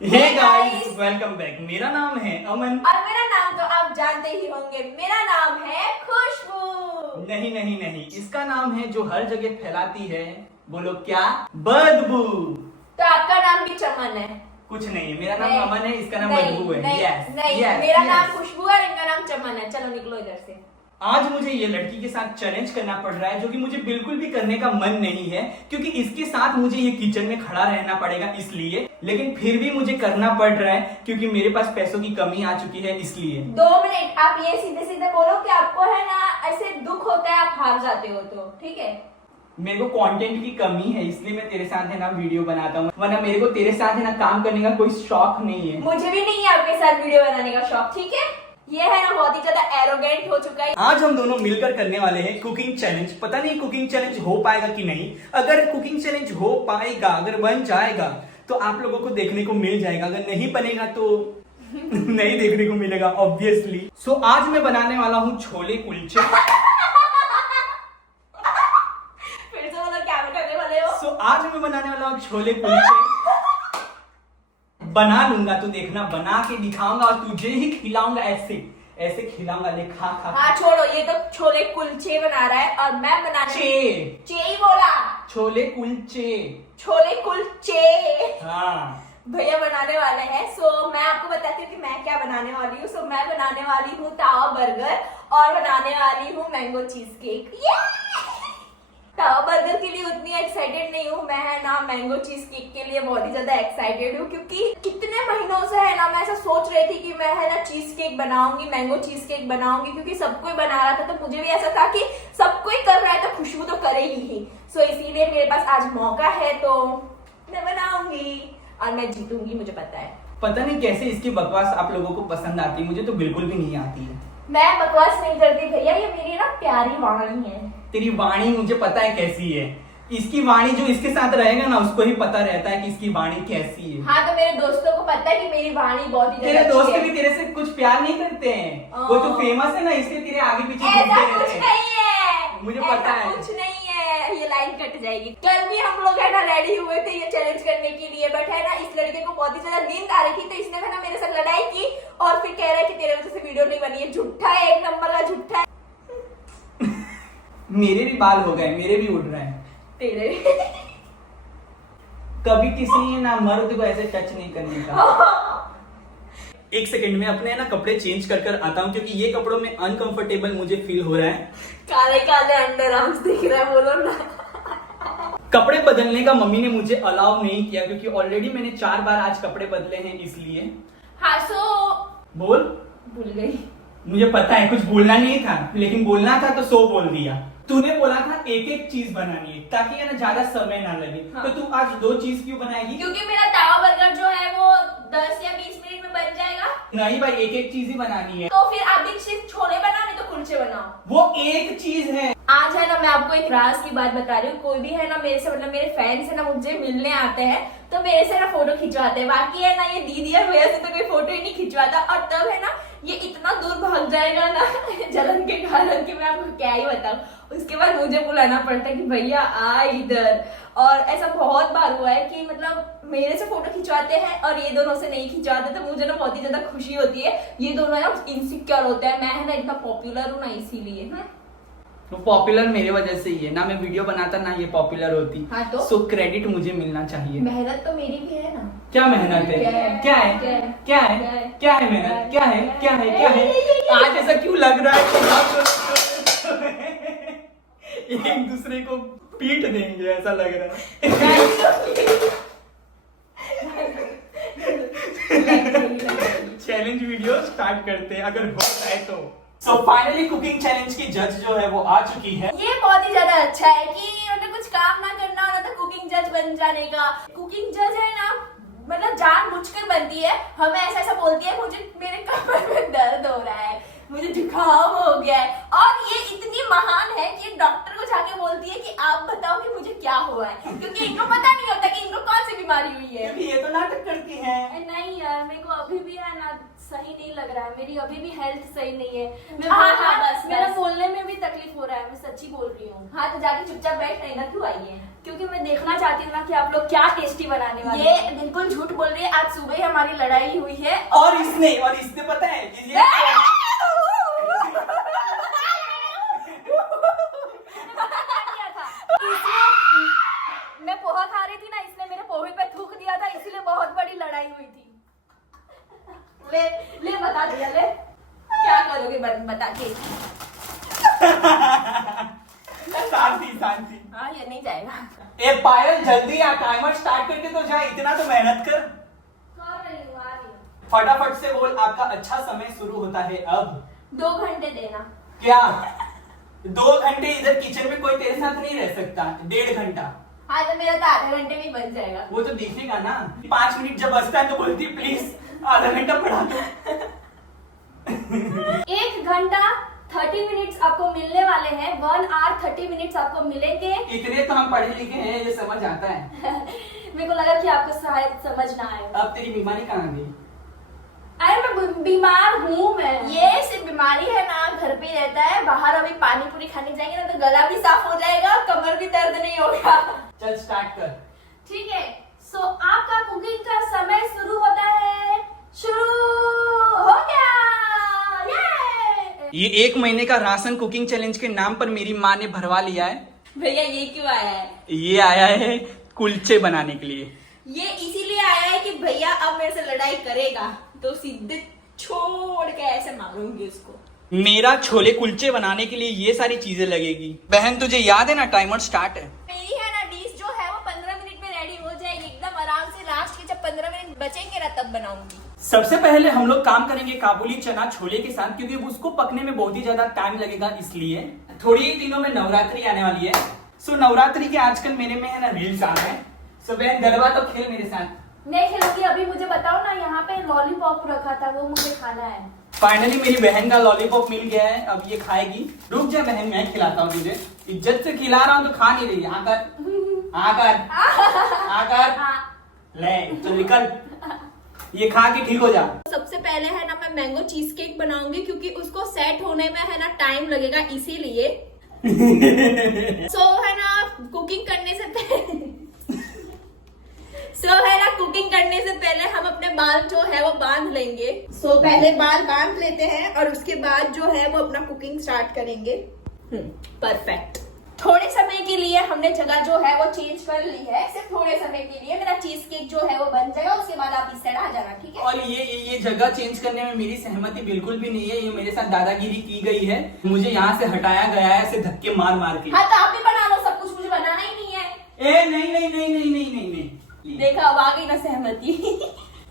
Hey guys, welcome back. मेरा नाम है अमन और मेरा नाम तो आप जानते ही होंगे, मेरा नाम है खुशबू। नहीं नहीं नहीं, इसका नाम है जो हर जगह फैलाती है, बोलो क्या, बदबू। तो आपका नाम भी चमन है? कुछ नहीं है, मेरा नाम नहीं, अमन है, इसका नाम नहीं, बदबू है। नहीं, यस नहीं, यस, मेरा यस। नाम खुशबू है और इनका नाम चमन है। चलो निकलो इधर से। आज मुझे ये लड़की के साथ चैलेंज करना पड़ रहा है, जो कि मुझे बिल्कुल भी करने का मन नहीं है, क्योंकि इसके साथ मुझे ये किचन में खड़ा रहना पड़ेगा इसलिए। लेकिन फिर भी मुझे करना पड़ रहा है क्योंकि मेरे पास पैसों की कमी आ चुकी है, इसलिए। 2 मिनट आप ये सीधे सीधे बोलो कि आपको है ना ऐसे दुख होता है, आप हार जाते हो तो ठीक है। मेरे को कंटेंट की कमी है, इसलिए मैं तेरे साथ है ना वीडियो बनाता हूँ, वरना मेरे को तेरे साथ है ना काम करने का कोई शौक नहीं है। मुझे भी नहीं है आपके साथ वीडियो बनाने का शौक, ठीक है। ये है ना बहुत ही ज्यादा एरोगेंट हो चुका है। आज हम दोनों मिलकर करने वाले हैं कुकिंग चैलेंज। पता नहीं कुकिंग चैलेंज हो पाएगा कि नहीं। अगर कुकिंग चैलेंज हो पाएगा, अगर बन जाएगा तो आप लोगों को देखने को मिल जाएगा, अगर नहीं बनेगा तो नहीं देखने को मिलेगा ऑब्वियसली। सो आज मैं बनाने वाला हूँ छोले कुलचे। फिर से बोलो क्या बनाने वाले हो? सो आज मैं बनाने वाला हूँ छोले कुलचे। बना लूंगा तो देखना, बना के दिखाऊंगा और तुझे ही खिलाऊंगा, ऐसे ऐसे खिलाऊंगा, ले खा खा। हाँ छोड़ो, ये तो छोले कुलचे बना रहा है और मैं बनाने चे ही बोला। छोले कुलचे। छोले कुलचे हाँ भैया बनाने वाले हैं। सो मैं आपको बताती हूँ कि मैं क्या बनाने वाली हूँ। सो मैं बनाने वाली हूँ तावा बर्गर और बनाने वाली हूँ मैंगो चीज केक। तावा बर्गर के लिए उतनी एक्साइटेड नहीं हूँ मैं, है ना मैंगो चीज केक के लिए बहुत ही ज्यादा एक्साइटेड हूँ, क्योंकि कितने महीनों से है ना मैं ऐसा सोच रही थी कि मैं है ना चीज केक बनाऊंगी, मैंगो चीज केक बनाऊंगी, क्योंकि सब कोई बना रहा था तो मुझे भी ऐसा था कि सब कोई कर रहा है तो खुशबू तो करेगी ही। सो इसीलिए मेरे पास आज मौका है तो मैं बनाऊंगी और मैं जीतूंगी, मुझे पता है। पता नहीं कैसे इसकी बकवास आप लोगों को पसंद आती है, मुझे तो बिल्कुल भी नहीं आती है। मैं बकवास नहीं करती भैया, ये मेरी ना प्यारी वाणी है। तेरी वाणी मुझे पता है कैसी है। इसकी वाणी जो इसके साथ रहेगा ना उसको ही पता रहता है कि इसकी वाणी कैसी है। हाँ तो मेरे दोस्तों को पता है कि मेरी वाणी बहुत ही तेरे दोस्त भी तेरे से कुछ प्यार नहीं करते हैं, वो तो फेमस है ना, इसलिए तेरे आगे पीछे घूमते ऐसा कुछ रहते हैं। नहीं है, मुझे पता है। कुछ नहीं है, ये लाइन कट जाएगी। कल भी हम लोग है ना रेडी हुए थे ये चैलेंज करने के लिए, बट है ना इस लड़के को बहुत ही ज्यादा नींद आ रही थी तो इसने है ना मेरे साथ लड़ाई की और फिर कह रहा है कि तेरे वजह से वीडियो नहीं बनी है। झूठा है, 1 नंबर का झूठा है। मेरे भी बाल हो गए, मेरे भी उड़ रहे हैं। तेरे कभी किसी ने ना मर्द को ऐसे टच नहीं करने का। एक सेकंड में अपने ना कपड़े चेंज कर कर आता हूँ, क्योंकि ये कपड़ों में अनकंफर्टेबल मुझे फील हो रहा है। काले काले अंडर आर्म्स दिख रहा है, बोलो ना। कपड़े बदलने का मम्मी ने मुझे अलाउ नहीं किया, क्योंकि ऑलरेडी मैंने 4 बार आज कपड़े बदले हैं, इसलिए। हाँ सो बोल। भूल गई। मुझे पता है कुछ बोलना नहीं था, लेकिन बोलना था तो 100 बोल दिया। तूने बोला था एक एक चीज बनानी है ताकि है ना ज्यादा समय ना लगे। हाँ। तो तू आज 2 चीज क्यों बनाएगी? क्योंकि मेरा तावा बर्गर जो है वो 10 या 20 मिनट में बन जाएगा। नहीं भाई, एक एक चीज ही बनानी है। तो फिर आप भी सिर्फ छोले बनाओ, नहीं तो कुलचे बनाओ। वो एक चीज है। आज है ना मैं आपको एक राज की बात बता रही हूँ। कोई भी है ना मेरे से, मतलब मेरे फैंस है ना मुझे मिलने आते हैं तो मेरे से ना फोटो खिंचवाते हैं। बाकी है ना ये दीदी और भैया से तो कोई फोटो ही नहीं खिंचवाता, और तब है ना ये इतना दूर भाग जाएगा ना जलन के कारण कि मैं आपको क्या ही बताऊं। उसके बाद मुझे बुलाना पड़ता है कि भैया आ इधर। और ऐसा बहुत बार हुआ है कि मतलब मेरे से फोटो खिंचवाते हैं और ये दोनों से नहीं खिंचवाते, तो मुझे ना बहुत ही ज्यादा खुशी होती है। ये दोनों है ना इनसिक्योर होते हैं, मैं है ना इतना पॉपुलर हूँ ना, इसीलिए। वो पॉपुलर मेरे वजह से ही है ना, मैं वीडियो बनाता ना ये पॉपुलर होती। हाँ तो? सो क्रेडिट मुझे मिलना चाहिए। मेहनत तो मेरी भी है ना। क्या मेहनत है? क्या है? क्या है? क्या है मेहनत? क्या है? क्या है? क्या है? आज ऐसा क्यों लग रहा है कि हम एक दूसरे को पीट देंगे, ऐसा लग रहा है। चैलेंज वीडियो स्टार्ट करते हैं अगर होता है तो। सो फाइनली कुकिंग चैलेंज की जज जो है वो आ चुकी है। ये बहुत ही ज्यादा अच्छा है कि मतलब कुछ काम ना करना हो ना तो कुकिंग जज बन जाने का। कुकिंग जज है ना मतलब जानबूझकर बनती है, हमें ऐसा ऐसा बोलती है मुझे मेरे कमर में दर्द हो रहा है, मुझे जुकाम हो गया है, और ये इतनी महान है कि डॉक्टर को जाके बोलती है कि आप बताओ कि मुझे क्या हुआ है, क्योंकि इनको पता नहीं होता कि इनको कौन सी बीमारी हुई है। क्योंकि ये तो नाटक करती हैं। नहीं यार, यार, मेरे को अभी भी है ना सही नहीं लग रहा है, मेरी अभी भी हेल्थ सही नहीं है। मैं हाँ, बस मेरा बस। बोलने में भी तकलीफ हो रहा है, मैं सच्ची बोल रही हूँ। हाँ, तो जाके चुपचाप बैठ रही ना, क्यों आई है? क्योंकि मैं देखना चाहती हूँ ना कि आप लोग क्या टेस्टी बनाने वाले ये हैं। बिल्कुल झूठ बोल रही है, आज सुबह ही हमारी लड़ाई हुई है। और इसने पता है कि ये किया था। इसने- मैं पोहा खा रही थी ना, इसने मेरे पोहे पे थूक दिया था, इसीलिए बहुत बड़ी लड़ाई हुई थी। ले ले बता दिया, ले क्या करोगे बता के? शांति। हाँ, ये नहीं जाएगा। ए पायल जल्दी आ, टाइमर स्टार्ट करके तो जा, इतना तो मेहनत कर। कर रही हूँ, आ रही हूँ। फटाफट से बोल, आपका अच्छा समय शुरू होता है अब। 2 घंटे देना। क्या 2 घंटे इधर किचन में कोई तेरे साथ नहीं रह सकता? 1.5 घंटा? हाँ, तो मेरा तो आधे घंटे में ही बन जाएगा। वो तो दिखेगा ना। 5 मिनट जब बचता है तो बोलती प्लीज आधा घंटा पढ़ा दो। 1 घंटा 30 मिनट्स आपको मिलने वाले हैं। 1 hour 30 मिनट्स आपको मिलेंगे। इतने तो हम पढ़े लिखे हैं, ये समझ आता है। मेरे को लगा कि आपको शायद समझ ना आए। अब तेरी बीमारी कहाँ गई? अरे मैं बीमार हूँ मैं। ये सिर्फ बीमारी है ना, घर पे ही रहता है। बाहर अभी पानी पूरी खाने जाएंगे ना तो गला भी साफ हो जाएगा, कमर भी दर्द नहीं होगा। चल स्टार्ट कर। ठीक है, सो आपका कुकिंग का समय शुरू होता है। शुरू हो गया। ये 1 महीने का राशन कुकिंग चैलेंज के नाम पर मेरी माँ ने भरवा लिया है। भैया ये क्यों आया है? ये आया है कुलचे बनाने के लिए। ये इसीलिए आया है कि भैया अब मेरे से लड़ाई करेगा तो सीधे छोड़ के ऐसे मारूंगी उसको। मेरा छोले कुलचे बनाने के लिए ये सारी चीजें लगेगी। बहन तुझे याद है ना, टाइमर स्टार्ट है। मेरी है ना डिश जो है वो 15 मिनट में रेडी हो जाएगी एकदम आराम से। लास्ट के जब 15 मिनट बचेंगे ना तब बनाऊंगी। सबसे पहले हम लोग काम करेंगे काबुली चना छोले के साथ, क्योंकि उसको पकने में बहुत ही ज्यादा टाइम लगेगा। इसलिए थोड़ी ही दिनों में नवरात्रि आने वाली है। सो नवरात्रि के आजकल मेरे में है ना रील्स आ रहे हैं। सो बहन गरबा तो खेल मेरे साथ। नहीं खेलूंगी। अभी मुझे बताओ ना, यहाँ पे लॉलीपॉप रखा था, वो मुझे खाना है। फाइनली मेरी बहन का लॉलीपॉप मिल गया है, अब ये खाएगी। रुक जा बहन, मैं खिलाता हूँ तुझे। इज्जत से खिला रहा हूँ तो खा नहीं रही। आकर ले चल निकल, ये खा के ठीक हो जा। सबसे पहले है ना मैं मैंगो चीज केक बनाऊंगी क्योंकि उसको सेट होने में है ना टाइम लगेगा, इसीलिए। सो है ना कुकिंग करने से पहले हम अपने बाल जो है वो बांध लेंगे। पहले बाल बांध लेते हैं और उसके बाद जो है वो अपना कुकिंग स्टार्ट करेंगे। परफेक्ट। थोड़े समय के लिए हमने जगह जो है वो चेंज कर ली है, सिर्फ थोड़े समय के लिए। मेरा चीज केक जो है वो बन जाएगा, उसके बाद आप इस साइड आ जाना, ठीक है? और ये जगह चेंज करने में मेरी सहमति बिल्कुल भी नहीं है। ये मेरे साथ दादागिरी की गई है। मुझे यहाँ से हटाया गया है ऐसे धक्के मार मार के। हाँ, तो आप ही बना लो सब कुछ, मुझे बनाना ही नहीं है। ए नहीं। देखा, अब आ गई ना सहमति।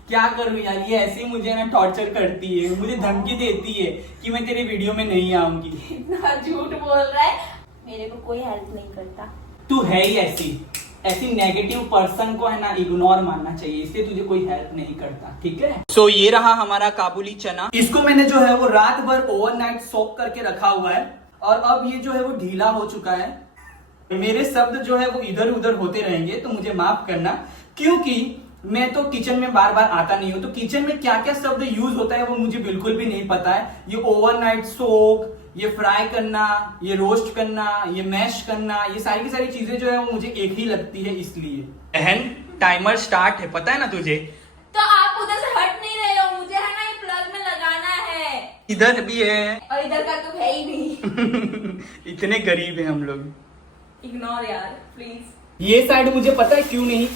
क्या करूँ यार, ये ऐसे ही मुझे ना टॉर्चर करती है, मुझे धमकी देती है कि मैं तेरे वीडियो में नहीं आऊंगी। इतना झूठ बोल रहा है, मेरे को कोई हेल्प नहीं करता। तू है ही ऐसी नेगेटिव पर्सन को है ना इग्नोर मानना चाहिए, इसलिए तुझे कोई हेल्प नहीं करता, ठीक है? सो ये रहा हमारा काबुली चना। इसको मैंने जो है वो रात भर ओवरनाइट सोक करके रखा हुआ है और अब ये जो है वो ढीला हो चुका है। मेरे शब्द जो है वो इधर उधर होते रहेंगे तो मुझे माफ करना, क्योंकि मैं तो किचन में बार बार आता नहीं हूँ, तो किचन में क्या क्या शब्द यूज होता है वो मुझे बिल्कुल भी नहीं पता है। ये ओवरनाइट सोक, ये फ्राई करना, ये रोस्ट करना, ये मैश करना, ये सारी की सारी चीजें जो है वो मुझे एक ही लगती है, इसलिए। बहन टाइमर स्टार्ट है, पता है ना तुझे? तो आप उधर से हट नहीं रहे हो, मुझे है ना ये प्लग में लगाना है। इधर भी है और इधर का तो है ही नहीं। इतने गरीब हैं हम लोग। इग्नोर यार प्लीज। ये साइड मुझे पता है क्यों नहीं,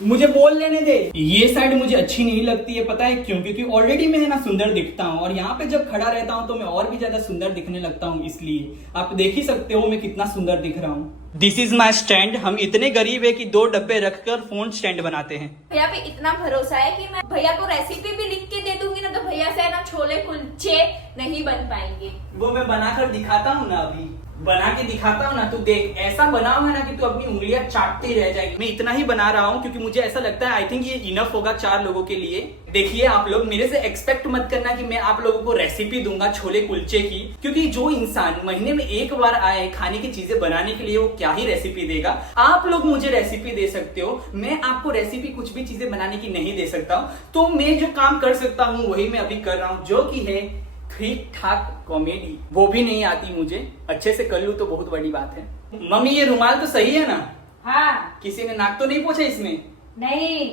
मुझे बोल लेने दे। ये साइड मुझे अच्छी नहीं लगती है, पता है क्यों? क्योंकि ऑलरेडी मैं है ना सुंदर दिखता हूँ और यहाँ पे जब खड़ा रहता हूँ तो मैं और भी ज्यादा सुंदर दिखने लगता हूँ, इसलिए। आप देख ही सकते हो मैं कितना सुंदर दिख रहा हूँ। This is my stand. हम इतने गरीब है कि 2 डब्बे रखकर फोन स्टैंड बनाते हैं। भैया पे इतना भरोसा है कि मैं भैया को रेसिपी भी लिख के दे दूंगी ना, तो भैया से है ना छोले कुलचे नहीं बन पाएंगे। वो मैं बनाकर दिखाता हूँ ना, अभी बना के दिखाता हूँ ना, तू देख ऐसा बनाऊंगा ना कि तू अपनी उंगलियां चाटती रह जाएगी। मैं इतना ही बना रहा हूँ क्योंकि मुझे ऐसा लगता है आई थिंक ये इनफ होगा 4 लोगों के लिए। देखिए आप लोग मेरे से एक्सपेक्ट मत करना कि मैं आप लोगों को रेसिपी दूंगा छोले कुलचे की, क्योंकि जो इंसान महीने में एक बार आए खाने की चीजें बनाने के लिए वो क्या ही रेसिपी देगा। आप लोग मुझे रेसिपी दे सकते हो, मैं आपको रेसिपी कुछ भी चीजें बनाने की नहीं दे सकता हूँ। तो मैं जो काम कर सकता हूँ वही मैं अभी कर रहा हूँ, जो की है ठीक ठाक कॉमेडी। वो भी नहीं आती मुझे, अच्छे से कर लूं तो बहुत बड़ी बात है। मम्मी ये रुमाल तो सही है ना? हाँ। किसी ने नाक तो नहीं पोछा इसमें? नहीं।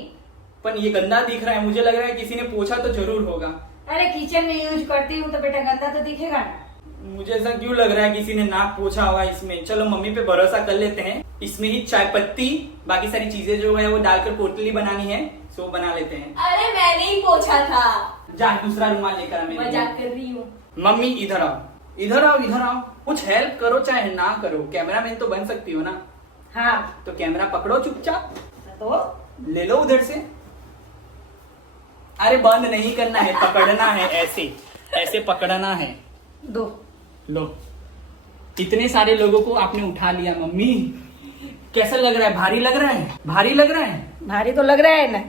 पर ये गंदा दिख रहा है, मुझे लग रहा है किसी ने पोछा तो जरूर होगा। अरे किचन में यूज करती हूँ तो बेटा गंदा तो दिखेगा ना। मुझे ऐसा क्यों लग रहा है किसी ने नाक पोछा होगा इसमें। चलो मम्मी पे भरोसा कर लेते हैं। इसमें ही चाय पत्ती बाकी सारी चीजें जो है वो डालकर पोटली बनानी है, सो बना लेते हैं। अरे मैंने ही पूछा था। जा दूसरा रुमाल लेकर आ मेरे लिए। मजाक कर रही हूँ। मम्मी इधर आओ, इधर आओ, इधर आओ। कुछ हेल्प करो चाहे ना करो, कैमरामैन तो बन सकती हो ना। हाँ। तो कैमरा पकड़ो चुपचाप, तो ले लो उधर से। अरे बंद नहीं करना है, पकड़ना है, ऐसे ऐसे पकड़ना है। दो। लो, इतने सारे लोगों को आपने उठा लिया। मम्मी कैसा लग रहा है? भारी लग रहा है? भारी लग रहा है? भारी तो लग रहा है ना।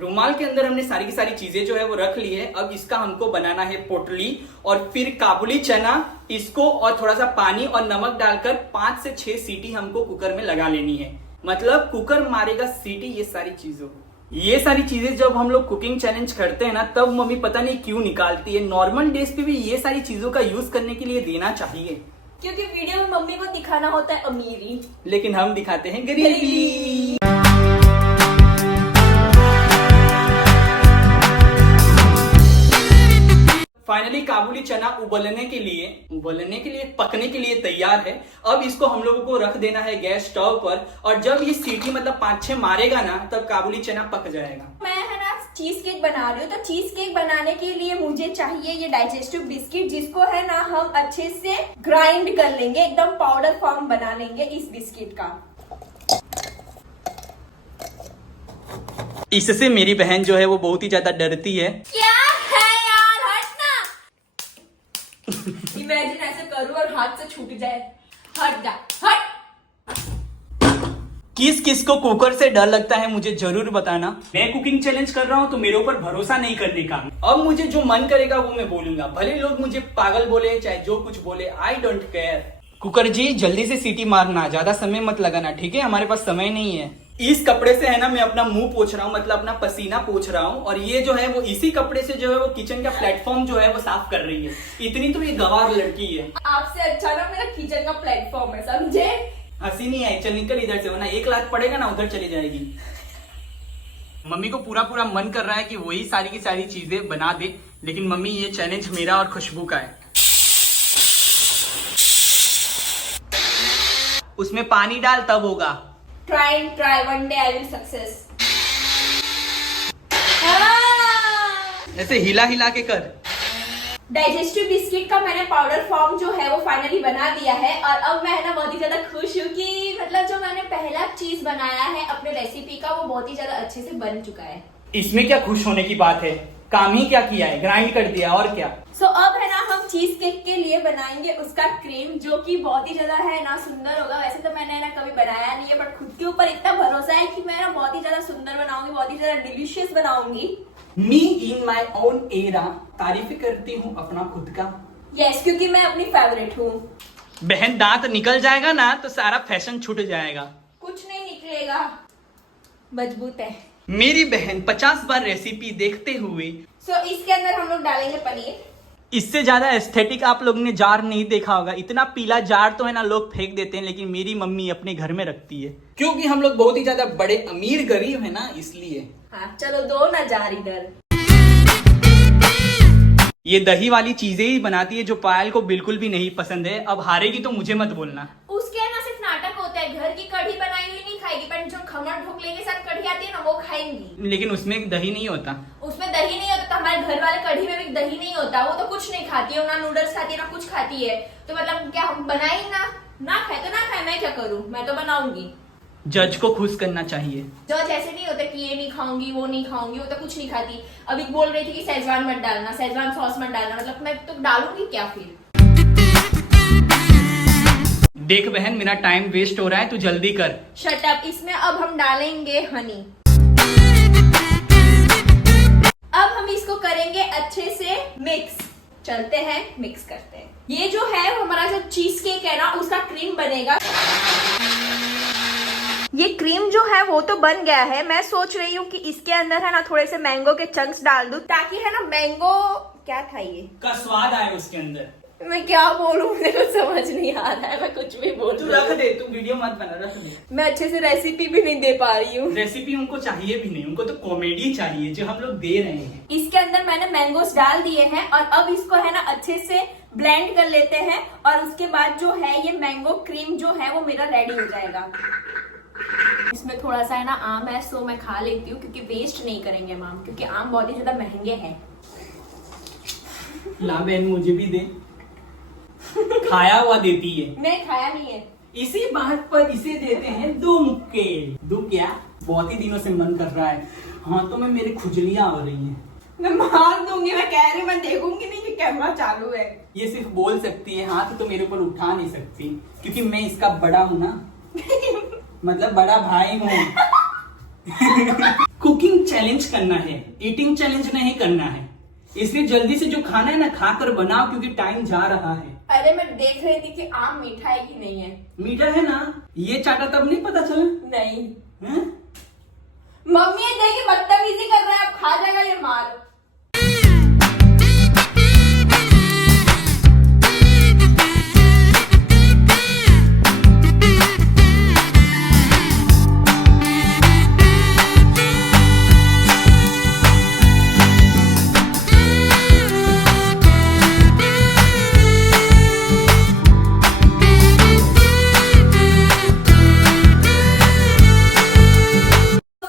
रुमाल के अंदर हमने सारी की सारी चीजें जो है वो रख ली है। अब इसका हमको बनाना है पोटली और फिर काबुली चना, इसको और थोड़ा सा पानी और नमक डालकर 5 से 6 सीटी हमको कुकर में लगा लेनी है। मतलब कुकर मारेगा सीटी। ये सारी चीजें जब हम लोग कुकिंग चैलेंज करते हैं ना, तब मम्मी पता नहीं क्यों निकालती है। नॉर्मल डेज पे भी ये सारी चीजों का यूज करने के लिए देना चाहिए, क्योंकि वीडियो में मम्मी को दिखाना होता है अमीरी, लेकिन हम दिखाते हैं गरीबी। फाइनली काबुली चना उबलने के लिए पकने के लिए तैयार है। अब इसको हम लोगों को रख देना है गैस स्टोव पर, और जब ये सीटी मतलब 5-6 मारेगा ना, तब काबुली चना पक जाएगा। मैं है ना चीज केक बना रही हूँ, तो चीज केक बनाने के लिए मुझे चाहिए ये डाइजेस्टिव बिस्किट, जिसको है ना हम अच्छे से ग्राइंड कर लेंगे, एकदम पाउडर फॉर्म बना लेंगे इस बिस्किट का। इससे मेरी बहन जो है वो बहुत ही ज्यादा डरती है। क्या है यार, हट ना। इमेजिन ऐसे करूँ और हाथ से छूट जाए। हट जा, हट। किस किस को कुकर से डर लगता है मुझे जरूर बताना। मैं कुकिंग चैलेंज कर रहा हूँ तो मेरे ऊपर भरोसा नहीं करने का। अब मुझे जो मन करेगा वो मैं बोलूंगा, भले लोग मुझे पागल बोले चाहे जो कुछ बोले, आई डोंट केयर। कुकर जी जल्दी से सीटी मारना, ज्यादा समय मत लगाना, ठीक है? हमारे पास समय नहीं है। इस कपड़े से है ना मैं अपना मुंह पोंछ रहा हूँ, मतलब अपना पसीना पोंछ रहा हूँ, और ये जो है वो इसी कपड़े से जो है वो किचन का प्लेटफॉर्म जो है वो साफ कर रही है। इतनी तो ये गवार लड़की है। आपसे अच्छा ना मेरा किचन का प्लेटफॉर्म है, समझे? हंसी नहीं आई, चल निकल इधर से, वरना 1 लाख पड़ेगा ना उधर चली जाएगी। मम्मी को पूरा मन कर रहा है कि वही सारी की सारी चीजें बना दे, लेकिन मम्मी ये चैलेंज मेरा और खुशबू का है। उसमें पानी डाल तब होगा। Try one day I will success. ऐसे हिला हिला के कर। डाइजेस्टिव बिस्किट का मैंने पाउडर फॉर्म जो है वो फाइनली बना दिया है, और अब मैं है ना बहुत ही ज्यादा खुश हूँ कि मतलब जो मैंने पहला चीज बनाया है अपने रेसिपी का, वो बहुत ही ज्यादा अच्छे से बन चुका है। इसमें क्या खुश होने की बात है, काम ही क्या किया है, ग्राइंड कर दिया और क्या। सो अब है ना हम चीज केक के लिए बनाएंगे उसका क्रीम, जो कि बहुत ही ज्यादा है ना सुंदर होगा। वैसे तो मैंने ना कभी बनाया नहीं है, बट खुद के ऊपर इतना भरोसा है कि मैं ना बहुत ही ज्यादा सुंदर बनाऊंगी, बहुत ही ज्यादा डिलीशियस बनाऊंगी। मी इन माई ओन एरा, तारीफ करती हूँ अपना खुद का। यस, क्योंकि मैं अपनी फेवरेट हूँ। बहन दांत निकल जाएगा ना तो सारा फैशन छूट जाएगा। कुछ नहीं निकलेगा, मजबूत है। मेरी बहन 50 बार रेसिपी देखते हुए। सो इसके अंदर हम लोग डालेंगे पनीर। इससे ज्यादा एस्थेटिक आप लोग ने जार नहीं देखा होगा। इतना पीला जार तो है ना लोग फेंक देते हैं, लेकिन मेरी मम्मी अपने घर में रखती है, क्योंकि हम लोग बहुत ही ज्यादा बड़े अमीर गरीब है ना, इसलिए। हाँ चलो, दो ना जार इधर। ये दही वाली चीजें ही बनाती है जो पायल को बिल्कुल भी नहीं पसंद है। अब हारेगी तो मुझे मत बोलना। उसके ना सिर्फ नाटक होता है, घर की कढ़ी बनाई हुई नहीं खाई खाएगी, पर जो खमण ढोकले के साथ कढ़ी आती है ना वो खाएंगी। लेकिन उसमें दही नहीं होता। उसमें दही नहीं होता तो हमारे घर वाले कढ़ी में भी दही नहीं होता। वो तो कुछ नहीं खाती है, ना नूडल्स खाती है ना कुछ खाती है। तो मतलब क्या हम बनाए ना खाए तो ना खाए, मैं क्या करूँ, मैं तो बनाऊंगी। जज को खुश करना चाहिए। जज ऐसे नहीं होता कि ये नहीं खाऊंगी वो नहीं खाऊंगी, वो तो कुछ नहीं खाती। अभी बोल रही थी कि शेजवान मत डालना, शेजवान सॉस मत डालना, मतलब मैं तो डालूंगी क्या फिर। देख बहन मेरा टाइम वेस्ट हो रहा है, तू जल्दी कर। Shut up. इसमें अब हम डालेंगे हनी। अब हम इसको करेंगे अच्छे से मिक्स। चलते हैं मिक्स करते हैं। ये जो है हमारा जो चीज केक है ना उसका क्रीम बनेगा। ये क्रीम जो है वो तो बन गया है। मैं सोच रही हूँ कि इसके अंदर है ना थोड़े से मैंगो के चंक्स डाल दूं, ताकि है ना मैंगो क्या था ये का स्वाद आए उसके अंदर। मैं क्या बोलूं, मुझे कुछ समझ नहीं आ रहा है, मैं कुछ भी बोल तू रख दे, तू वीडियो मत बना, रख दे। मैं अच्छे से रेसिपी भी नहीं दे पा रही हूँ। रेसिपी उनको चाहिए भी नहीं, उनको तो कॉमेडी चाहिए जो हम लोग दे रहे हैं। इसके अंदर मैंने मैंगोस डाल दिए हैं और अब इसको है ना अच्छे से ब्लेंड कर लेते हैं और उसके बाद जो है ये मैंगो क्रीम जो है वो मेरा रेडी हो जाएगा। इसमें थोड़ा सा है ना आम है, सो मैं खा लेती हूँ क्योंकि वेस्ट नहीं करेंगे हम आम, क्योंकि आम बहुत ही ज्यादा महंगे हैं। ला बहन मुझे भी दे। खाया हुआ देती है। मैं खाया नहीं है। इसी बात पर इसे देते हैं दो मुक्के। दो क्या, बहुत ही दिनों से मन कर रहा है। हाथों में मेरी खुजलियां हो रही हैं। मैं मार दूंगी, मैं कह रही हूँ, मैं देखूंगी नहीं कि कैमरा चालू है। ये सिर्फ बोल सकती है, हाथ तो मेरे ऊपर उठा नहीं सकती क्योंकि मैं इसका बड़ा हूँ ना। मतलब बड़ा भाई हूँ। कुकिंग चैलेंज करना है, ईटिंग चैलेंज नहीं करना है। इसलिए जल्दी से जो खाना है ना खाकर बनाओ क्योंकि टाइम जा रहा है। अरे मैं देख रही थी कि आम मीठा है कि नहीं है। मीठा है ना, ये चाटा तब नहीं पता चला। नहीं हैं? मम्मी ये देखिए बदतमीजी कर रहा है, अब खा जाएगा ये मार।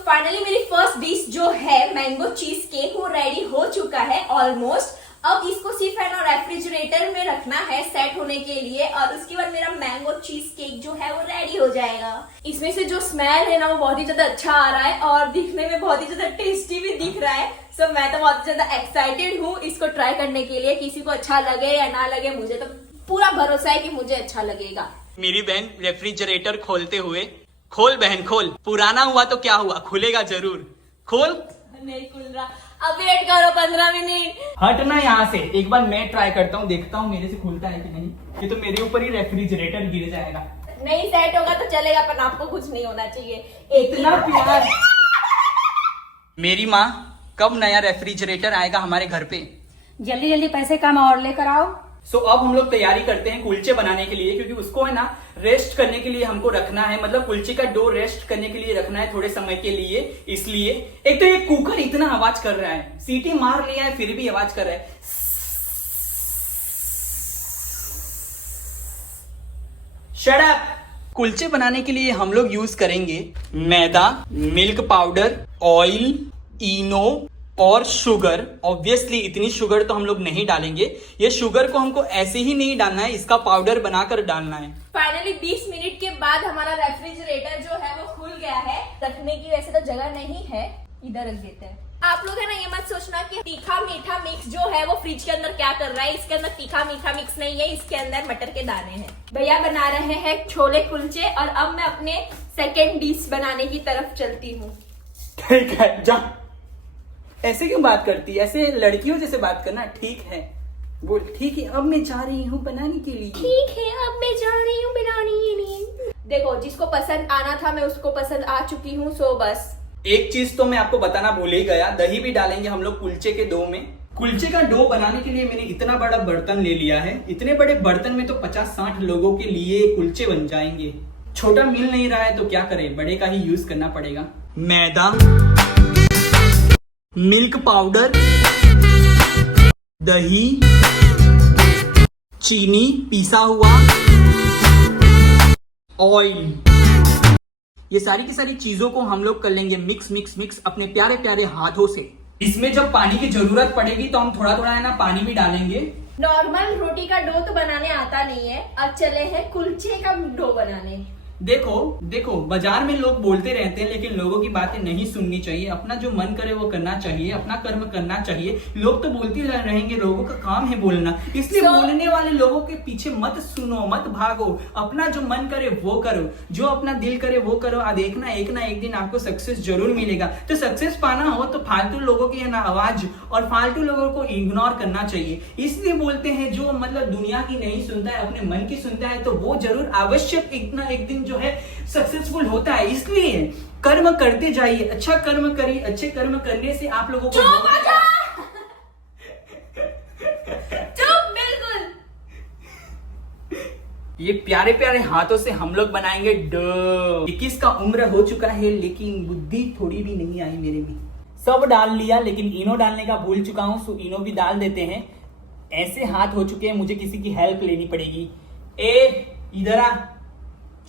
फाइनली मेरी फर्स्ट डिश जो है मैंगो चीज केक वो रेडी हो चुका है ऑलमोस्ट। अब इसको सिर्फ है ना रेफ्रिजरेटर में रखना है सेट होने के लिए और उसके बाद मेरा मैंगो चीज केक जो है वो रेडी हो जाएगा। इसमें से जो स्मेल है ना वो बहुत ही ज्यादा अच्छा आ रहा है और दिखने में बहुत ही ज्यादा टेस्टी भी दिख रहा है। सो मैं तो बहुत ज्यादा एक्साइटेड हूँ इसको ट्राई करने के लिए। किसी को अच्छा लगे या ना लगे, मुझे तो पूरा भरोसा है कि मुझे अच्छा लगेगा। मेरी बहन रेफ्रिजरेटर खोलते हुए, खोल बहन खोल, पुराना हुआ तो क्या हुआ, खुलेगा जरूर, खोल। नहीं खुल रहा, अब वेट करो 15 मिनट। हटना यहाँ से, एक बार मैं ट्राई करता हूँ, देखता हूँ मेरे से खुलता है कि नहीं। ये तो मेरे ऊपर ही रेफ्रिजरेटर गिर जाएगा। नहीं सेट होगा तो चलेगा, पर आपको कुछ नहीं होना चाहिए। इतना प्यार। मेरी माँ, कब नया रेफ्रिजरेटर आएगा हमारे घर पे? जल्दी जल्दी पैसे कम और लेकर आओ। सो अब हम लोग तैयारी करते हैं कुलचे बनाने के लिए, क्योंकि उसको है ना रेस्ट करने के लिए हमको रखना है। मतलब कुलचे का डो रेस्ट करने के लिए रखना है थोड़े समय के लिए। इसलिए एक तो ये कुकर इतना आवाज कर रहा है, सीटी मार लिया है फिर भी आवाज कर रहा है। Shut up. कुलचे बनाने के लिए हम लोग यूज करेंगे मैदा, मिल्क पाउडर, ऑयल, इनो और शुगर। ऑब्वियसली इतनी शुगर तो हम लोग नहीं डालेंगे। ये शुगर को हमको ऐसे ही नहीं डालना है, इसका पाउडर बनाकर डालना है। फाइनली 20 मिनट के बाद हमारा रेफ्रिजरेटर जो है वो खुल गया है। रखने की वैसे तो जगह नहीं है, इधर रख देते हैं। आप लोग है ना ये मत सोचना कि तीखा मीठा मिक्स जो है वो फ्रिज के अंदर क्या कर रहा है। इसके अंदर तीखा मीठा मिक्स नहीं है, इसके अंदर मटर के दाने हैं। भैया बना रहे हैं छोले कुलचे और अब मैं अपने सेकेंड डिश बनाने की तरफ चलती हूँ। ठीक है, जा। ऐसे क्यों बात करती है, ऐसे लड़कियों जैसे बात करना ठीक है। बोल ठीक है, अब मैं जा रही हूँ बनाने के लिए। ठीक है, अब मैं जा रही हूँ बनाने के लिए। देखो जिसको पसंद आना था मैं उसको पसंद आ चुकी हूँ। सो बस एक चीज तो मैं आपको बताना भूल ही गया, दही भी डालेंगे हम लोग कुलचे के डो में। कुलचे का डो बनाने के लिए मैंने इतना बड़ा बर्तन ले लिया है। इतने बड़े बर्तन में तो 50-60 लोगों के लिए कुलचे बन जाएंगे। छोटा मिल नहीं रहा है तो क्या करें, बड़े का ही यूज करना पड़ेगा। मैदा, मिल्क पाउडर, दही, चीनी पीसा हुआ, ऑयल, ये सारी की सारी चीजों को हम लोग कर लेंगे मिक्स मिक्स मिक्स अपने प्यारे प्यारे हाथों से। इसमें जब पानी की जरूरत पड़ेगी तो हम थोड़ा थोड़ा है ना पानी भी डालेंगे। नॉर्मल रोटी का डो तो बनाने आता नहीं है, अब चले हैं कुलचे का डो बनाने। देखो बाजार में लोग बोलते रहते हैं, लेकिन लोगों की बातें नहीं सुननी चाहिए। अपना जो मन करे वो करना चाहिए, अपना कर्म करना चाहिए। लोग तो बोलते रहेंगे, लोगों का काम है बोलना, इसलिए बोलने वाले लोगों के पीछे मत सुनो, मत भागो। अपना जो मन करे वो करो, जो अपना दिल करे वो करो। देखना एक ना एक दिन आपको सक्सेस जरूर मिलेगा। तो सक्सेस पाना हो तो फालतू लोगों की है ना आवाज और फालतू लोगों को इग्नोर करना चाहिए। इसलिए बोलते हैं जो मतलब दुनिया की नहीं सुनता है, अपने मन की सुनता है, तो वो जरूर आवश्यक एक ना एक दिन जो है सक्सेसफुल होता है। इसलिए कर्म करते जाइए, अच्छा कर्म करिए। अच्छे कर्म करने से आप लोगों को चुप बिल्कुल। ये प्यारे प्यारे हाथों से हम लोग बनाएंगे डो। 21 का उम्र हो चुका है लेकिन बुद्धि थोड़ी भी नहीं आई मेरे में। सब डाल लिया लेकिन इनो डालने का भूल चुका हूं, सो इनो भी डाल देते हैं। ऐसे हाथ हो चुके हैं, मुझे किसी की हेल्प लेनी पड़ेगी। इधर आ,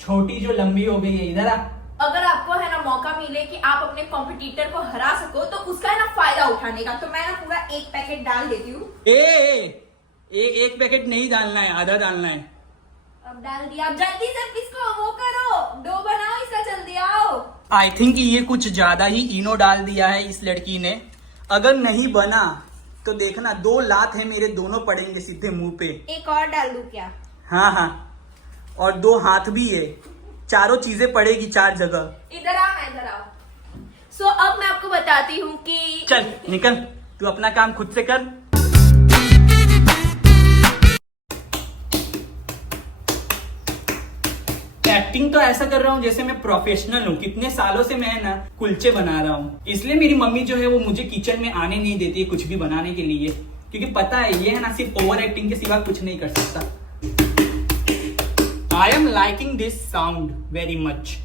छोटी जो लंबी हो गई है, इधर आ। अगर आपको है ना मौका मिले कि आप अपने कॉम्पिटिटर को हरा सको तो उसका है ना फायदा उठाने का, तो मैं ना पूरा एक पैकेट डाल देती हूँ। एक पैकेट नहीं डालना है, आधा डालना है। अब डाल दिया, अब जल्दी से इसको वो करो, डो बनाओ इसका, जल्दी आओ। आई थिंक ये कुछ ज्यादा ही इनो डाल दिया है इस लड़की ने। अगर नहीं बना तो देखना 2 लात है मेरे, दोनों पड़ेंगे सीधे मुंह पे। एक और डाल दूं क्या? हाँ, और 2 हाथ भी है, चारों चीजें पड़ेगी 4 जगह। इधर आओ, मैं इधर आओ। सो अब मैं आपको बताती हूँ कि चल निकल, तू अपना काम खुद से कर। एक्टिंग तो ऐसा कर रहा हूँ जैसे मैं प्रोफेशनल हूँ। कितने सालों से मैं ना कुलचे बना रहा हूँ, इसलिए मेरी मम्मी जो है वो मुझे किचन में आने नहीं देती है कुछ भी बनाने के लिए, क्योंकि पता है ये है ना सिर्फ ओवर एक्टिंग के सिवा कुछ नहीं कर सकता। I am liking this sound very much.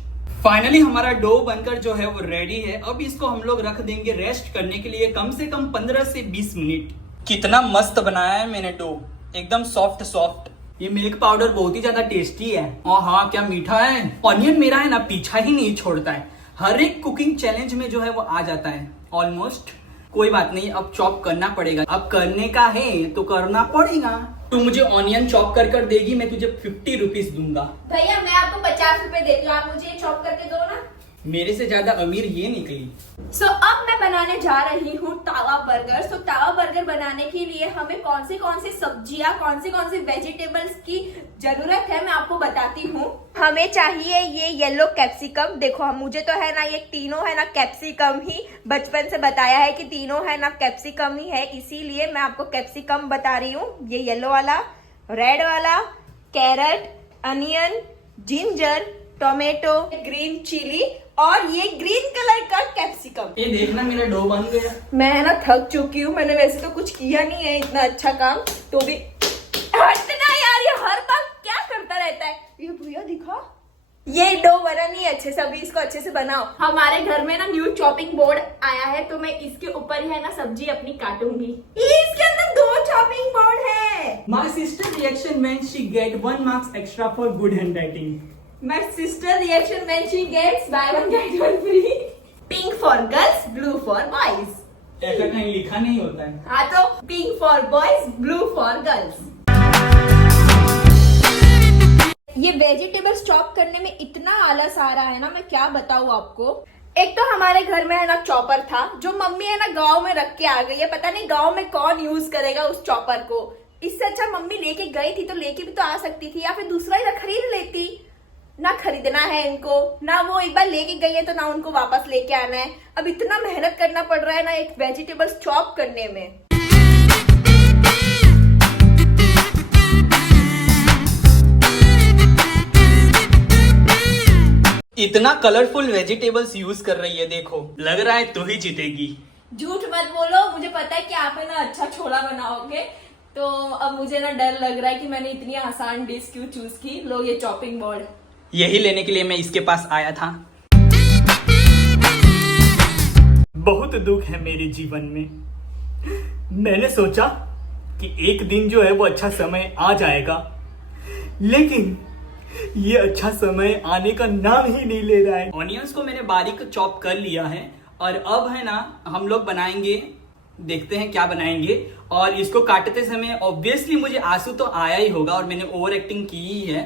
Finally हमारा डो बनकर जो है वो रेडी है। अब इसको हम लोग रख देंगे रेस्ट करने के लिए कम से कम 15 से 20 मिनट। कितना मस्त बनाया है मैंने डो, एकदम सॉफ्ट सॉफ्ट। ये मिल्क पाउडर बहुत ही ज्यादा टेस्टी है और हाँ क्या मीठा है। ऑनियन मेरा है ना पीछा ही नहीं छोड़ता है, हर एक कुकिंग चैलेंज में जो है वो आ जाता है ऑलमोस्ट। कोई बात नहीं, अब चॉप करना पड़ेगा। अब करने का है तो करना पड़ेगा। तू मुझे ऑनियन चॉप कर देगी, मैं तुझे 50 रुपीज दूंगा। भैया मैं आपको 50 रुपए देती हूँ, आप मुझे चॉप करके दो ना। मेरे से ज्यादा अमीर ये निकली। सो अब मैं बनाने जा रही हूँ तावा बर्गर। सो तावा बर्गर बनाने के लिए हमें कौन सी सब्जियां, कौन सी वेजिटेबल्स की जरूरत है मैं आपको बताती हूँ। हमें चाहिए ये येलो कैप्सिकम। देखो मुझे तो है ना ये तीनों है ना कैप्सिकम ही, बचपन से बताया है कि तीनों है ना कैप्सिकम ही है, इसीलिए मैं आपको कैप्सिकम बता रही हूँ। ये येलो वाला, रेड वाला, carrot, onion, ginger, tomato, green chilli और ये ग्रीन कलर का कैप्सिकम। ये देखना मेरा डो बन गया। मैं ना थक चुकी हूँ, मैंने वैसे तो कुछ किया नहीं है इतना अच्छा काम, तो भी हटना यार, ये हर बार क्या करता रहता है। ये भैया दिखा, ये डो बना नहीं अच्छे से, अभी इसको अच्छे से बनाओ। हमारे घर में ना न्यू चॉपिंग बोर्ड आया है, तो मैं इसके ऊपर ही है ना सब्जी अपनी काटूंगी। इसके अंदर 2 चॉपिंग बोर्ड है। My sister reaction when she get 1 marks extra for good handwriting. My sister reaction when she gets buy one get one free. Pink for girls, blue for boys. ऐसा कहीं लिखा नहीं होता है। हाँ तो pink for boys, blue for girls. ये vegetables chop करने में इतना आलस आ रहा है ना, मैं क्या बताऊँ आपको। एक तो हमारे घर में है ना चॉपर था, जो मम्मी है ना गांव में रख के आ गई है। पता नहीं गांव में कौन यूज करेगा उस चॉपर को। इससे अच्छा मम्मी लेके गई थी तो लेके भी तो आ सकती थी, या फिर दूसरा ही खरीद लेती। ना खरीदना है इनको, ना वो एक बार लेके गई है तो ना उनको वापस लेके आना है। अब इतना मेहनत करना पड़ रहा है ना एक वेजिटेबल्स चॉप करने में। इतना कलरफुल वेजिटेबल्स यूज कर रही है, देखो लग रहा है तू ही जीतेगी। झूठ मत बोलो, मुझे पता है कि आप है ना अच्छा छोला बनाओगे, तो अब मुझे ना डर लग रहा है कि मैंने इतनी आसान डिश क्यों चूज की। लो ये चॉपिंग बोर्ड, यही लेने के लिए मैं इसके पास आया था। बहुत दुख है मेरे जीवन में। मैंने सोचा कि एक दिन जो है वो अच्छा समय आ जाएगा, लेकिन ये अच्छा समय आने का नाम ही नहीं ले रहा है। ऑनियंस को मैंने बारीक चॉप कर लिया है और अब है ना हम लोग बनाएंगे, देखते हैं क्या बनाएंगे। और इसको काटते समय ऑब्वियसली मुझे आंसू तो आया ही होगा और मैंने ओवर एक्टिंग की ही है।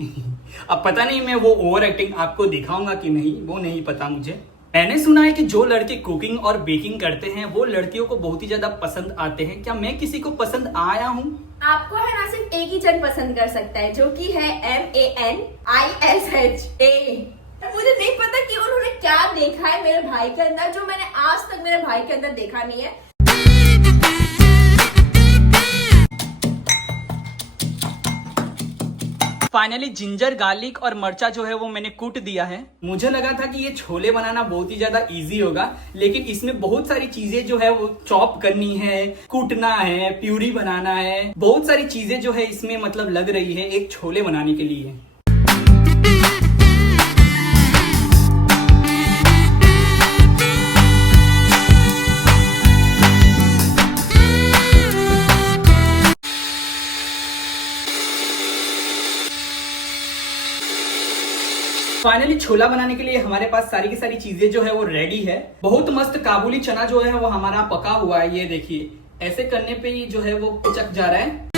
अब पता नहीं मैं वो ओवर एक्टिंग आपको दिखाऊंगा कि नहीं, वो नहीं पता मुझे। मैंने सुना है कि जो लड़के कुकिंग और बेकिंग करते हैं वो लड़कियों को बहुत ही ज्यादा पसंद आते हैं। क्या मैं किसी को पसंद आया हूँ? आपको है ना सिर्फ एक ही जन पसंद कर सकता है, जो कि है MANISHA। मुझे नहीं पता कि उन्होंने क्या देखा है मेरे भाई के अंदर, जो मैंने आज तक मेरे भाई के अंदर देखा नहीं है। फाइनली जिंजर, गार्लिक और मर्चा जो है वो मैंने कूट दिया है। मुझे लगा था कि ये छोले बनाना बहुत ही ज्यादा इजी होगा, लेकिन इसमें बहुत सारी चीजें जो है वो चॉप करनी है, कूटना है, प्यूरी बनाना है, बहुत सारी चीजें जो है इसमें मतलब लग रही है एक छोले बनाने के लिए। फाइनली छोला बनाने के लिए हमारे पास सारी की सारी चीजें जो है वो रेडी है। बहुत मस्त काबुली चना जो है वो हमारा पका हुआ है। ये देखिए, ऐसे करने पे ही जो है वो पिचक जा रहा है।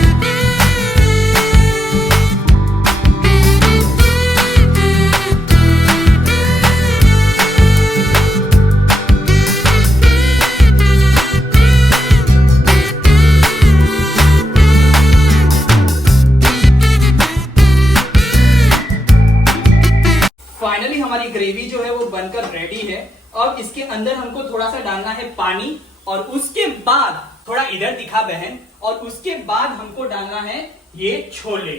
फाइनली हमारी ग्रेवी जो है वो बनकर रेडी है। अब इसके अंदर हमको थोड़ा सा डालना है पानी और उसके बाद थोड़ा इधर दिखा बहन, और उसके बाद हमको डालना है ये छोले।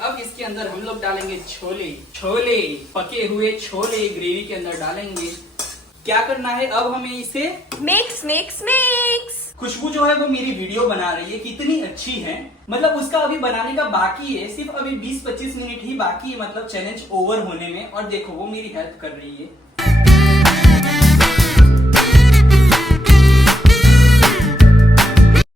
अब इसके अंदर हम लोग डालेंगे छोले। छोले, पके हुए छोले ग्रेवी के अंदर डालेंगे। क्या करना है अब हमें इसे मिक्स मिक्स मिक्स। खुशबू जो है वो मेरी वीडियो बना रही है, कितनी अच्छी है। मतलब उसका अभी बनाने का बाकी है, सिर्फ अभी 20-25 मिनट ही बाकी है, मतलब चैलेंज ओवर होने में। और देखो वो मेरी हेल्प कर रही है।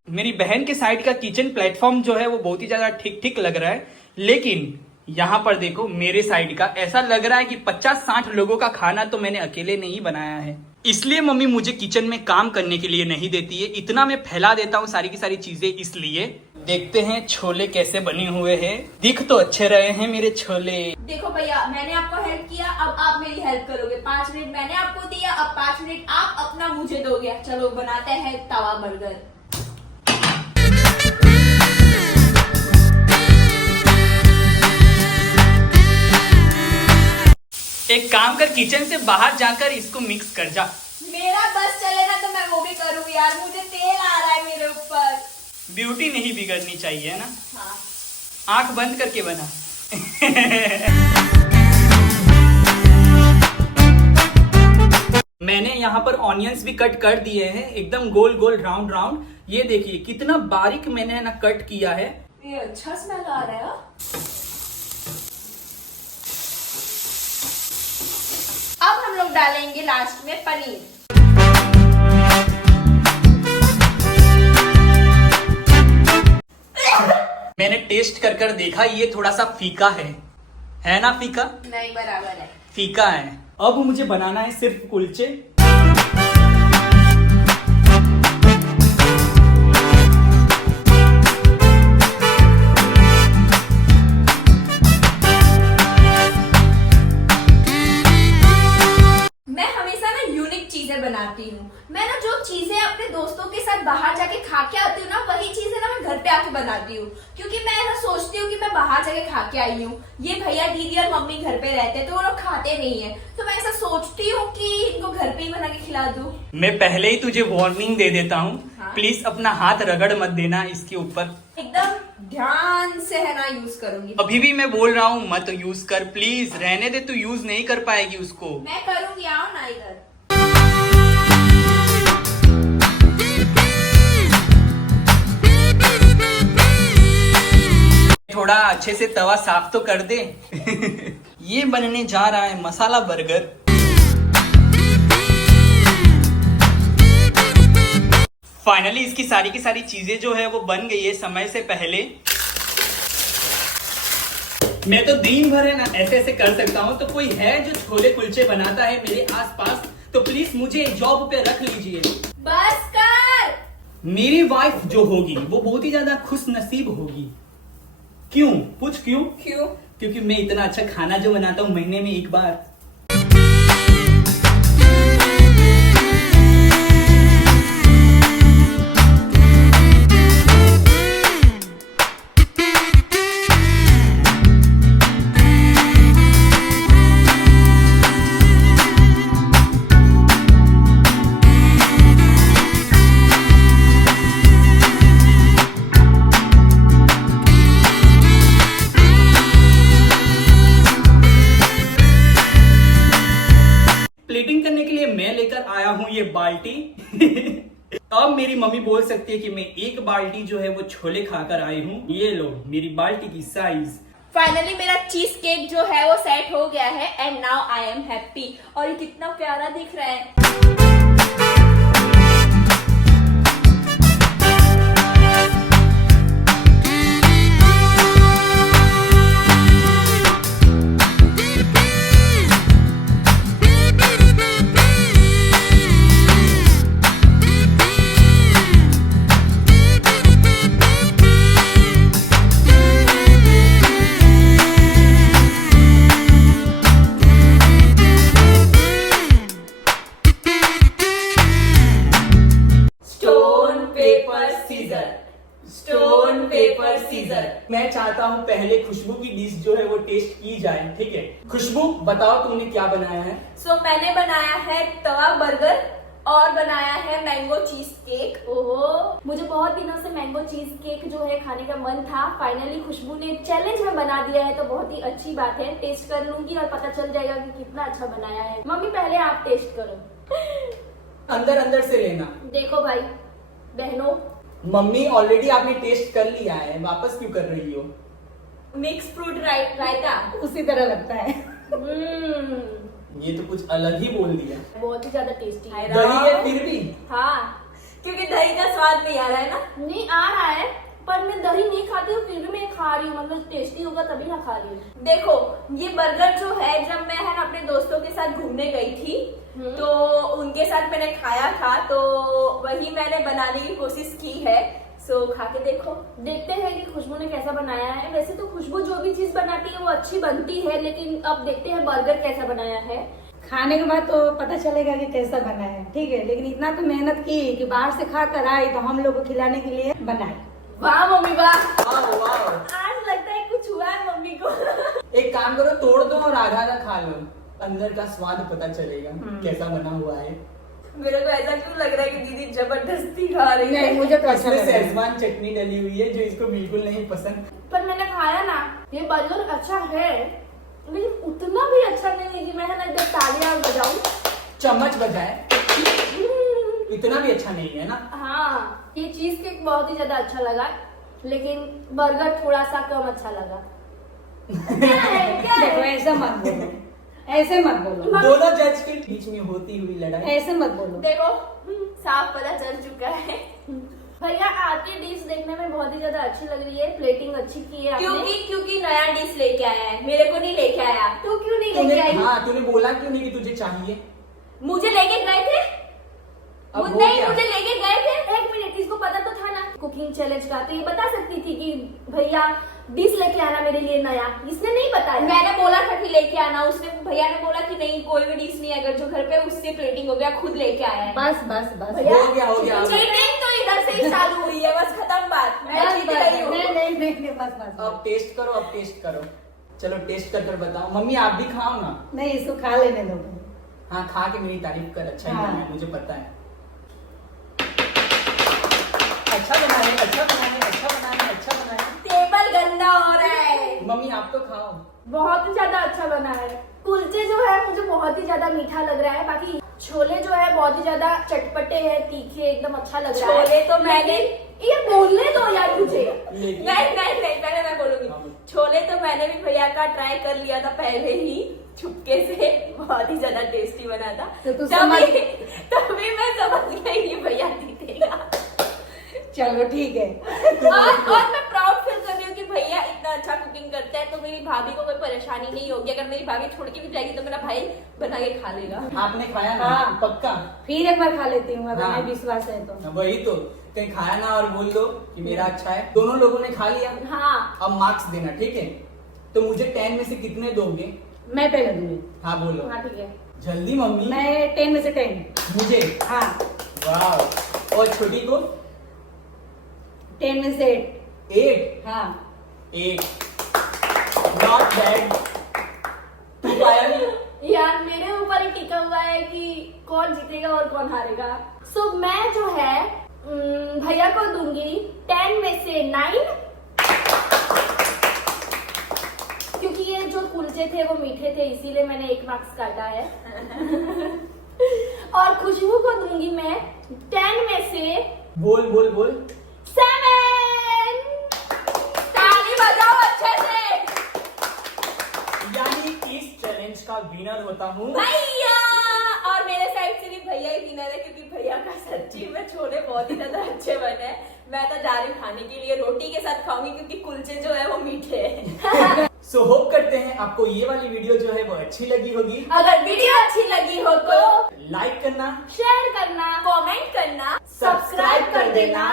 मेरी बहन के साइड का किचन प्लेटफॉर्म जो है वो बहुत ही ज्यादा ठीक ठीक लग रहा है, लेकिन यहाँ पर देखो मेरे साइड का ऐसा लग रहा है कि 50-60 लोगों का खाना तो मैंने अकेले नहीं बनाया है। इसलिए मम्मी मुझे किचन में काम करने के लिए नहीं देती है, इतना मैं फैला देता हूँ सारी की सारी चीजें। इसलिए देखते हैं छोले कैसे बने हुए हैं। दिख तो अच्छे रहे हैं मेरे छोले। देखो भैया, मैंने आपको हेल्प किया, अब आप मेरी हेल्प करोगे। 5 मिनट मैंने आपको दिया, अब 5 मिनट आप अपना मुझे दोगे। चलो बनाते हैं तवा बर्गर। एक काम कर, किचन से बाहर जाकर इसको मिक्स कर जा। मेरा बस चले ना तो मैं वो भी करूँ यार, मुझे तेल आ रहा है मेरे ऊपर। ब्यूटी नहीं बिगड़नी चाहिए, है ना? हाँ। आंख बंद करके बना। मैंने यहाँ पर ऑनियंस भी कट कर दिए हैं, एकदम गोल गोल राउंड राउंड। ये देखिए कितना बारीक मैंने ना कट किया है। ये अच्छा स्मेल आ रहा है। अब हम लोग डालेंगे लास्ट में पनीर। मैंने टेस्ट कर कर देखा, ये थोड़ा सा फीका है ना? फीका नहीं, बराबर है। फीका है। अब मुझे बनाना है सिर्फ कुलचे। मैं हमेशा ना यूनिक चीजें बनाती हूँ। मैं ना जो चीजें अपने दोस्तों के साथ बाहर जाके खा के आती हूँ ना, वही चीजें ना मैं घर पे आके बनाती हूँ। क्योंकि मैं ऐसा सोचती हूँ कि मैं बाहर जाके खा के आई हूँ, ये भैया दीदी और मम्मी घर पे रहते हैं तो वो लोग खाते नहीं है, तो मैं ऐसा सोचती हूँ कि इनको घर पे ही बना के खिला दूँ। मैं पहले ही तुझे वार्निंग दे देता हूँ, हाँ? प्लीज अपना हाथ रगड़ मत देना इसके ऊपर। एकदम ध्यान से है ना यूज करूंगी। अभी भी मैं बोल रहा हूँ मत यूज कर, प्लीज रहने दे, तू यूज नहीं कर पाएगी उसको। मैं करूंगी, आओ ना इधर। थोड़ा अच्छे से तवा साफ तो कर दे। ये बनने जा रहा है मसाला बर्गर। फाइनली इसकी सारी की सारी चीजें जो है वो बन गई है समय से पहले। मैं तो दिन भर है ना ऐसे ऐसे कर सकता हूँ। तो कोई है जो छोले कुलचे बनाता है मेरे आसपास, तो प्लीज मुझे जॉब पे रख लीजिए। बस कर। मेरी वाइफ जो होगी वो बहुत ही ज्यादा खुश नसीब होगी। क्यों? पूछ क्यों? क्यों? क्योंकि मैं इतना अच्छा खाना जो बनाता हूँ महीने में एक बार। प्लेटिंग करने के लिए मैं लेकर आया हूं ये बाल्टी। अब मेरी मम्मी बोल सकती है कि मैं एक बाल्टी जो है वो छोले खाकर आई हूँ। ये लो मेरी बाल्टी की साइज। फाइनली मेरा चीज केक जो है वो सेट हो गया है and now I am happy. और ये कितना प्यारा दिख रहा है। Stone paper scissor. मैं चाहता हूँ पहले खुशबू की डिश जो है वो टेस्ट की जाए। ठीक है खुशबू, बताओ तुमने क्या बनाया है? सो मैंने बनाया है तवा बर्गर और बनाया है मैंगो चीज केक। ओहो, मुझे बहुत दिनों से मैंगो चीज केक जो है खाने का मन था। फाइनली खुशबू ने चैलेंज में बना दिया है, तो बहुत ही अच्छी बात है। टेस्ट कर लूंगी और पता चल जाएगा कि कितना अच्छा बनाया है। मम्मी पहले आप टेस्ट करो। अंदर अंदर से लेना। देखो भाई बहनों, मम्मी ऑलरेडी आपने टेस्ट कर लिया है, वापस क्यों कर रही हो? मिक्स फ्रूट रायता। उसी तरह लगता है। ये तो कुछ अलग ही बोल दिया। बहुत ही ज्यादा टेस्टी है। दही है फिर भी? हाँ, क्योंकि दही का स्वाद नहीं आ रहा है ना। नहीं आ रहा है, पर मैं दही नहीं खाती हूँ, फिर भी मैं खा रही हूँ। मतलब टेस्टी होगा तभी ना खा रही हूँ। देखो ये बर्गर जो है, जब मैं है ना अपने दोस्तों के साथ घूमने गई थी तो उनके साथ मैंने खाया था, तो वही मैंने बनाने की कोशिश की है। सो खा के देखो, देखते हैं कि खुशबू ने कैसा बनाया है। वैसे तो खुशबू जो भी चीज बनाती है वो अच्छी बनती है, लेकिन अब देखते हैं बर्गर कैसा बनाया है। खाने के बाद तो पता चलेगा कि कैसा बना है। ठीक है, लेकिन इतना तो मेहनत की कि बाहर से खा कर आई तो हम लोग को खिलाने के लिए बनाए। वाह मम्मी वाह, वाह। आज लगता है कुछ हुआ है मम्मी को। एक काम करो, तोड़ दो और आधा आधा खा लो, अंदर का स्वाद पता चलेगा कैसा बना हुआ है। मेरे को ऐसा क्यों लग रहा है कि दीदी जबरदस्ती खा रही है। नहीं, मुझे तो अच्छा इसमें लग रहा है। शेजवान चटनी डली हुई है जो इसको बिल्कुल नहीं पसंद। पर मैंने खाया ना, ये बर्गर अच्छा है, लेकिन उतना भी अच्छा नहीं है कि मैं है ना इधर तालियां बजाऊं। चम्मच बजाए, इतना भी अच्छा नहीं है ना। हाँ, ये चीज केक बहुत ही ज्यादा अच्छा लगा, लेकिन बर्गर थोड़ा सा कम अच्छा लगा। क्या है, क्या देखो है? ऐसा मत बोलो, ऐसे मत बोलो, दोनों जज के बीच में होती हुई लड़ाई। ऐसे मत बोलो। देखो साफ पता चल चुका है। भैया आपकी डिश देखने में बहुत ही ज्यादा अच्छी लग रही है, प्लेटिंग अच्छी की है आपने। क्योंकि नया डिश लेके आया है, मेरे को नहीं लेके आया। तू क्यों नहीं लेके आई? हाँ तूने बोला क्यों नहीं कि तुझे चाहिए? मुझे लेके गए थे, अब वो नहीं क्या? मुझे लेके गए थे। एक मिनट, इसको पता तो था ना कुकिंग चैलेंज का, तो ये बता सकती थी कि भैया डिश लेके आना मेरे लिए नया। इसने नहीं बताया। मैंने बोला था कि लेके आना, उसने भैया ने बोला कि नहीं कोई भी डिश नहीं, अगर जो घर पे उससे प्लेटिंग हो गया, खुद लेके आया है। बस बस बस भैया, हो गया, हो गया। चीटिंग तो इधर से ही चालू हुई है, बस खत्म बात। मैं बस जीत बस, गई हूँ। नहीं, बस बस अब टेस्ट करो, अब टेस्ट करो। चलो टेस्ट कर कर बताओ। मम्मी आप भी खाओ ना। नहीं, इसको खा लेने दो। हाँ खा के मेरी तारीफ कर, अच्छा ही हाँ। बना है, मुझे पता है। अच्छा बना है, अच्छा बना है, अच्छा बना है, अच्छा बना है। टेबल गंदा हो रहा है। मम्मी आप तो खाओ। बहुत ही ज्यादा अच्छा बना है। कुलचे जो है मुझे बहुत ही ज्यादा मीठा लग रहा है, बाकी छोले जो है बहुत ही ज्यादा चटपटे हैं, तीखे, एकदम अच्छा लग रहा है। छोले तो मैंने, ये बोलने दो यार मुझे। लेकिन नहीं पहले मैं बोलूंगी। छोले तो मैंने भी भैया का ट्राई कर लिया था पहले ही, छुपके से। बहुत ही ज्यादा टेस्टी बना था। तो तू समझ- तभी मैं समझ गई कि भैया जीतेगा। चलो ठीक है। और मैं प्राउड फील कर रही हूँ कि भैया इतना अच्छा कुकिंग करते हैं, तो मेरी भाभी को कोई परेशानी नहीं होगी। अगर मेरी भाभी छोड़ के भी जाएगी तो मेरा भाई बना के खा लेगा। आपने खाया ना? हाँ। पक्का? फिर एक बार खा लेती हूँ अगर हाँ। नहीं विश्वास है तो। वही तो, कहीं खाया ना और बोल दो कि मेरा अच्छा है। दोनों लोगों ने खा लिया, हाँ अब मार्क्स देना, ठीक है? तो मुझे 10 में से कितने दोगे? मैं पहले दूंगी। हाँ बोलो हाँ ठीक है। जल्दी मम्मी। मैं 10 में से 10। मुझे? हाँ। वाह। और छोटी को? 10 में से 8। 8? हाँ। 8 नॉट बैड। तू पाया नहीं? यार मेरे ऊपर ही टिका हुआ है कि कौन जीतेगा और कौन हारेगा। सो मैं जो है भैया को दूंगी 10 में से 9, क्योंकि ये जो कुलचे थे वो मीठे थे, इसीलिए मैंने 1 मार्क्स काटा है। और खुशबू को दूंगी मैं 10 में से बोल बोल बोल। 7। ताली बजाओ अच्छे से। यानी इस चैलेंज का विनर होता हूँ भैया। और मेरे साइड से भी भैया ही विनर है, क्योंकि भैया का सच्ची में छोले बहुत ही ज्यादा अच्छे बने। मैं तो जा रही हूँ खाने के लिए, रोटी के साथ खाऊंगी क्योंकि कुलचे जो है वो मीठे हैं। सो होप करते हैं आपको ये वाली वीडियो जो है वो अच्छी लगी होगी। अगर वीडियो अच्छी लगी हो तो लाइक करना, शेयर करना, कमेंट करना, सब्सक्राइब कर देना।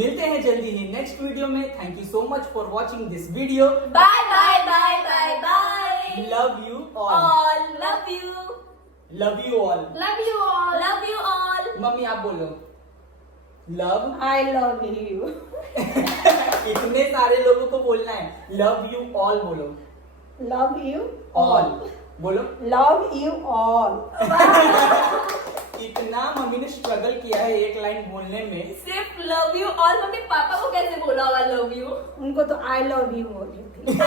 मिलते हैं जल्दी ही नेक्स्ट वीडियो में। Thank you so much for watching this video. Bye bye bye bye bye. Love you all. All love you. Love you all. Love you all. Love you all. Mummy आप बोलो love. I love you। इतने सारे लोगों को बोलना है, love you all बोलो। Love you all बोलो। Love you all। इतना मम्मी ने स्ट्रगल किया है एक लाइन बोलने में। सिर्फ love you all. Mummy papa को कैसे बोला होगा लव यू? उनको तो I love you बोली थी।